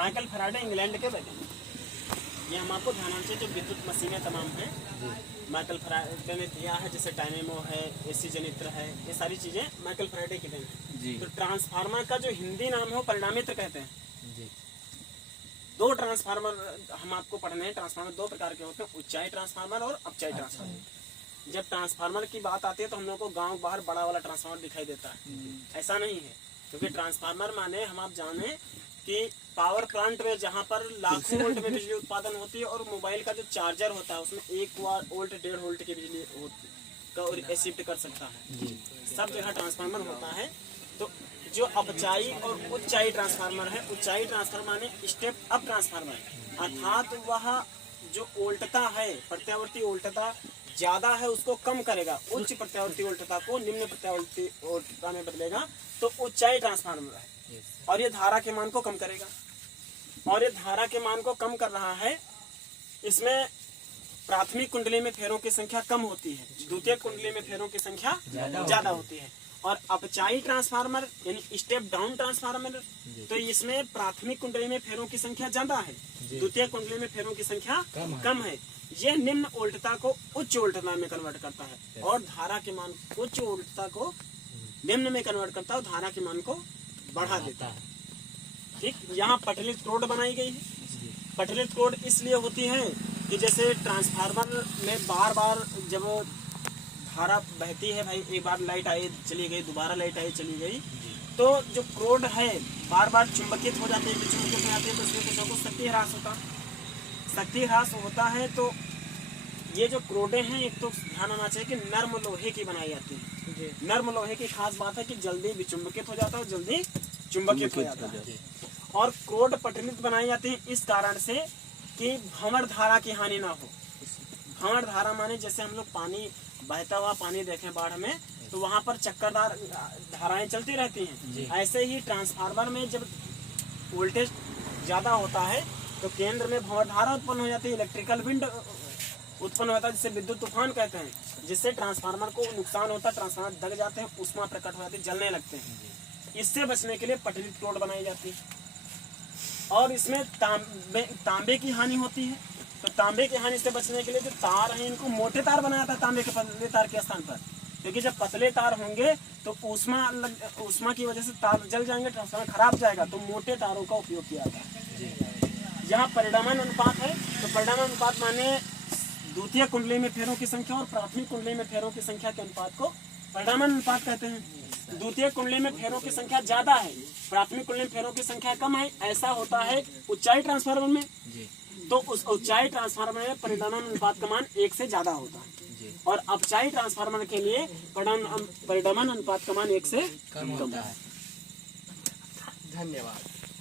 Michael Faraday England के वैज्ञानिक। ये हम आपको ध्यान से जो विद्युत मशीनें तमाम हैं माइकल फैराडे ने दिया है, जैसे डायनेमो है, एसी जनित्र है, ये सारी चीजें माइकल फैराडे की देन है। तो ट्रांसफार्मर का जो हिंदी नाम है वो परिणामित्र कहते हैं जी। दो ट्रांसफार्मर हम आपको पढ़ने हैं। ट्रांसफार्मर दो प्रकार के होते हैं, उच्चाई ट्रांसफार्मर और अपचाई ट्रांसफार्मर। जब ट्रांसफार्मर की बात आती है तो हम लोग को गांव बाहर बड़ा वाला ट्रांसफार्मर दिखाई देता है, ऐसा नहीं है। क्योंकि ट्रांसफार्मर माने हम आप जाने कि पावर प्लांट में जहाँ पर लाखों वोल्ट में बिजली उत्पादन होती है और मोबाइल का जो चार्जर होता है उसमें 1 वोल्ट 1.5 वोल्ट की बिजली का शिफ्ट कर सकता है, सब जगह ट्रांसफार्मर होता है। तो जो अपचाई और उच्चाई ट्रांसफार्मर है, उच्चाई ट्रांसफार्मर माने स्टेप अप ट्रांसफार्मर, अर्थात वह जो वोल्टता है, प्रत्यावर्ती वोल्टता ज्यादा है उसको कम करेगा, उच्च प्रत्यावर्ती वोल्टता को निम्न प्रत्यावर्ती वोल्टता में बदलेगा, तो उच्चाई ट्रांसफार्मर है। और ये धारा के मान को कम करेगा, और ये धारा के मान को कम कर रहा है। इसमें प्राथमिक कुंडली में फेरों की संख्या कम होती है, द्वितीय कुंडली में फेरों की संख्या ज्यादा होती है। और अपचाई ट्रांसफार्मर यानी स्टेप डाउन ट्रांसफार्मर, तो इसमें प्राथमिक कुंडली में फेरों की संख्या ज्यादा है, द्वितीय कुंडली में फेरों की संख्या कम है। यह निम्न वोल्टता को उच्च वोल्टता में कन्वर्ट करता है और धारा के मान उच्च वोल्टता को निम्न में कन्वर्ट करता है और धारा के मान को बढ़ा देता है। ठीक, यहाँ पटलित रोड बनाई गई है। पटलित रोड इसलिए होती है कि जैसे ट्रांसफार्मर में बार बार जब धारा बहती है, भाई एक बार लाइट आई चली गई, दोबारा लाइट आई चली गई, तो जो क्रोड है बार बार चुंबकित हो जाती है, विचुंबकित हो जाती है, तो उसमें कुछ को शक्ति ह्रास होता है। शक्ति ह्रास होता है तो ये जो क्रोडे हैं, एक तो ध्यान होना चाहिए कि नर्म लोहे की बनाई जाती है। नर्म लोहे की खास बात है कि जल्दी विचुंबकित हो जाता है और जल्दी चुंबकित हो जाता है। और क्रोड पटलित बनाई जाती है इस कारण से कि भंवर धारा की हानि ना हो। भंवर धारा माने जैसे हम लोग पानी बहता हुआ पानी देखें बाढ़ में, तो वहां पर चक्करदार धाराएं चलती रहती हैं। ऐसे ही ट्रांसफार्मर में जब वोल्टेज ज्यादा होता है तो केंद्र में भंवर धारा उत्पन्न हो जाती है, इलेक्ट्रिकल विंड उत्पन्न होता है, जिसे विद्युत तूफान कहते हैं, जिससे ट्रांसफार्मर को नुकसान होता है, ट्रांसफार्मर दग जाते हैं, उष्मा प्रकट हो जाती है, जलने लगते हैं। इससे बचने के लिए पटलित रोड बनाई जाती है। और इसमें तांबे की हानि होती है, तो तांबे की हानि से बचने के लिए जो तार हैं इनको मोटे तार बनाया था तांबे के पतले तार के स्थान पर, क्योंकि जब पतले तार होंगे तो ऊष्मा की वजह से तार जल जाएंगे, ट्रांसफार्मर खराब जाएगा, तो मोटे तारों का उपयोग किया जाता है। यहाँ परिणामन अनुपात है, तो परिणामन अनुपात माने द्वितीय कुंडली में फेरों की संख्या और प्राथमिक कुंडली में फेरों की संख्या के अनुपात को परिणामन अनुपात कहते हैं। द्वितीय कुंडली में फेरों की संख्या ज्यादा है, प्राथमिक कुंडली में फेरों की संख्या कम है, ऐसा होता है उच्चाई ट्रांसफार्मर में। तो उस उच्चाई ट्रांसफार्मर में परिणामन अनुपात का मान 1 से ज्यादा होता है, और अपचाई ट्रांसफार्मर के लिए परिणामन अनुपात का मान 1 से कम होता है। धन्यवाद।